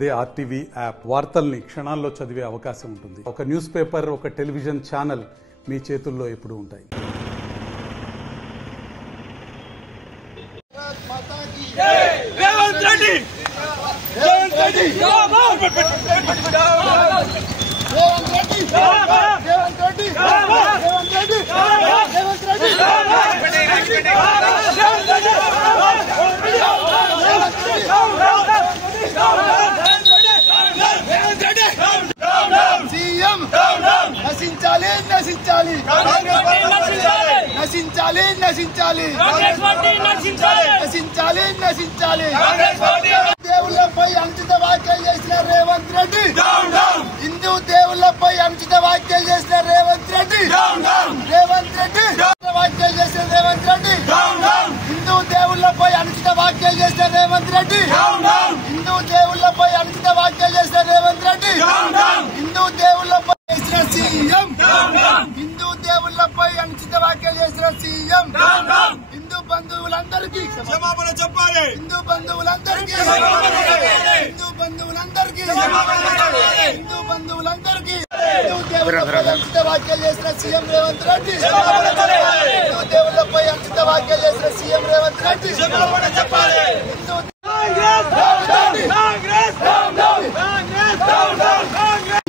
అదే RTV app వార్తల్ని క్షణాల్లో చదివే అవకాశం ఉంటుంది. ఒక న్యూస్ పేపర్, ఒక టెలివిజన్ ఛానల్ మీ చేతుల్లో ఎప్పుడూ ఉంటాయి. రేవంత్ రెడ్డి రేవంత్ రెడ్డి రేవంత్ రెడ్డి రేవంత్ రెడ్డి సీఎం నశించాలి నశించాలి నశించాలి నశించాలి నశించాలి నశించాలి దేవుళ్లపై అనుచిత వ్యాఖ్యలు చేసిన రేవంత్ రెడ్డి, హిందూ దేవుళ్లపై అనుచిత వ్యాఖ్యలు చేసిన రేవంత్ రెడ్డి, రేవంత్ రెడ్డి వ్యాఖ్యలు చేసిన రేవంత్ రెడ్డి, హిందూ దేవుళ్లపై అనుచిత వ్యాఖ్యలు చేసిన రేవంత్ రెడ్డి, హిందూ దేవుళ్లపై అనుచిత వ్యాఖ్యలు చేసిన రేవంత్ రెడ్డి, హిందూ దేవుళ్లపై చేసిన సీఎం, హిందూ దేవుళ్లపై అనుచిత వ్యాఖ్యలు చేసిన సీఎం, హిందూ బంధువులందరికీ క్షమాపణ చెప్పాలి, హిందూ బంధువులందరికీ హిందూ బంధువులందరికీ హిందూ బంధువులందరికీ హిందూ దేవుళ్లపై అనుచిత వ్యాఖ్యలు చేసిన సీఎం రేవంత్ రెడ్డి, హిందూ దేవుళ్లపై అనుచిత వ్యాఖ్యలు చేసిన సీఎం రేవంత్ రెడ్డి చెప్పాలి.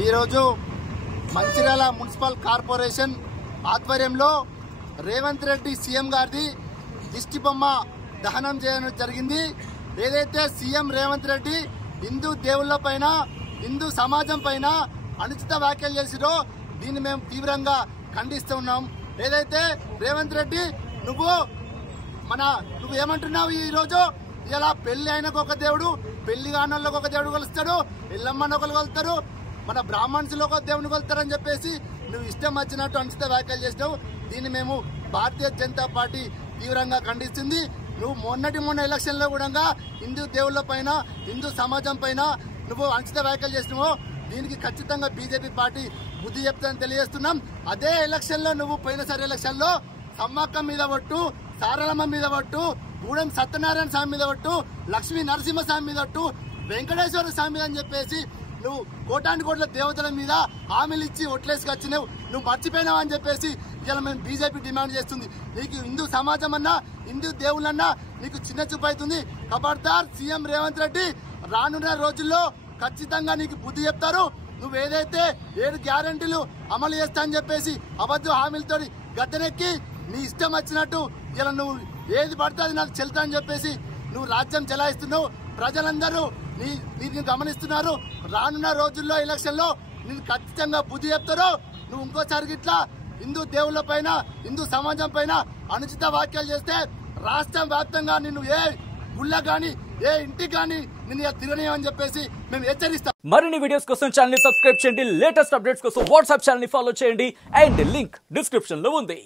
ఈరోజు మంచిర్యాల మున్సిపల్ కార్పొరేషన్ ఆధ్వర్యంలో రేవంత్ రెడ్డి సీఎం గారిది దిష్టి బొమ్మ దహనం చేయడం జరిగింది. ఏదైతే సీఎం రేవంత్ రెడ్డి హిందూ దేవుళ్ల పైన, హిందూ సమాజం పైన అనుచిత వ్యాఖ్యలు చేసిరో దీన్ని మేము తీవ్రంగా ఖండిస్తూ ఉన్నాం. ఏదైతే రేవంత్ రెడ్డి నువ్వు ఏమంటున్నావు, ఈ రోజు ఇలా పెళ్లి అయినకు ఒక దేవుడు, పెళ్లి కానోళ్ళకు ఒక దేవుడు కొలుస్తాడు, ఎల్లమ్మని ఒకరు కొలుస్తారు, మన బ్రాహ్మణ్స్లో ఒక దేవుని కొలుస్తారని చెప్పేసి నువ్వు ఇష్టం వచ్చినట్టు అనుచిత వ్యాఖ్యలు చేసినావు. దీన్ని మేము భారతీయ జనతా పార్టీ తీవ్రంగా ఖండిస్తుంది. నువ్వు మొన్న ఎలక్షన్ లో కూడా హిందూ దేవుళ్ల పైన, హిందూ సమాజం పైన నువ్వు అనుచిత వ్యాఖ్యలు చేసినావు. దీనికి ఖచ్చితంగా బీజేపీ పార్టీ బుద్ధి చెప్తానని తెలియజేస్తున్నాం. అదే ఎలక్షన్ లో నువ్వు పోయినసారి ఎలక్షన్ లో సమ్మక్క మీద ఒట్టు, సారలమ్మ మీద ఒట్టు, గూడెం సత్యనారాయణ స్వామి మీద ఒట్టు, లక్ష్మీ నరసింహ స్వామి మీద ఒట్టు, వెంకటేశ్వర స్వామి మీద అని చెప్పేసి నువ్వు కోటాను కోట్ల దేవతల మీద హామీలు ఇచ్చి ఒట్లేసుకొచ్చినావు. నువ్వు మర్చిపోయినావు అని చెప్పేసి ఇలా మేము బీజేపీ డిమాండ్ చేస్తుంది. నీకు హిందూ సమాజం అన్నా, హిందూ దేవుళ్ళన్నా నీకు చిన్న చూపు అవుతుంది. ఖబర్దార్ సీఎం రేవంత్ రెడ్డి, రానున్న రోజుల్లో ఖచ్చితంగా నీకు బుద్ధి చెప్తారు. నువ్వు ఏదైతే 7 గ్యారంటీలు అమలు చేస్తా అని చెప్పేసి అబద్ధ హామీలతో గద్దెనెక్కి నీ ఇష్టం వచ్చినట్టు ఇలా నువ్వు ఏది పడితే అది నాకు చెల్తా అని చెప్పేసి నువ్వు రాజ్యం చెలాయిస్తున్నావు. ప్రజలందరూ నీకు గమనిస్తున్నారు. రానున్న రోజుల్లో ఎలక్షన్ లో నేను ఖచ్చితంగా బుద్ధి చెప్తారు. నువ్వు ఇంకోసారి ఇట్లా హిందూ దేవుళ్ల పైన, హిందూ సమాజం పైన అనుచిత వ్యాఖ్యలు చేస్తే రాష్ట్రం వ్యాప్తంగా నిన్ను ఏ గుళ్ళ గాని, ఏ ఇంటికి గాని నిన్ను తిరగనియమని చెప్పేసి మేము హెచ్చరిస్తాం. మరిన్ని వీడియోస్ కోసం ఛానల్ ని సబ్స్క్రైబ్ చేయండి. లేటెస్ట్ అప్డేట్స్ కోసం వాట్సాప్ ఛానల్ ని ఫాలో చేయండి. అండ్ లింక్ డిస్క్రిప్షన్ లో ఉంది.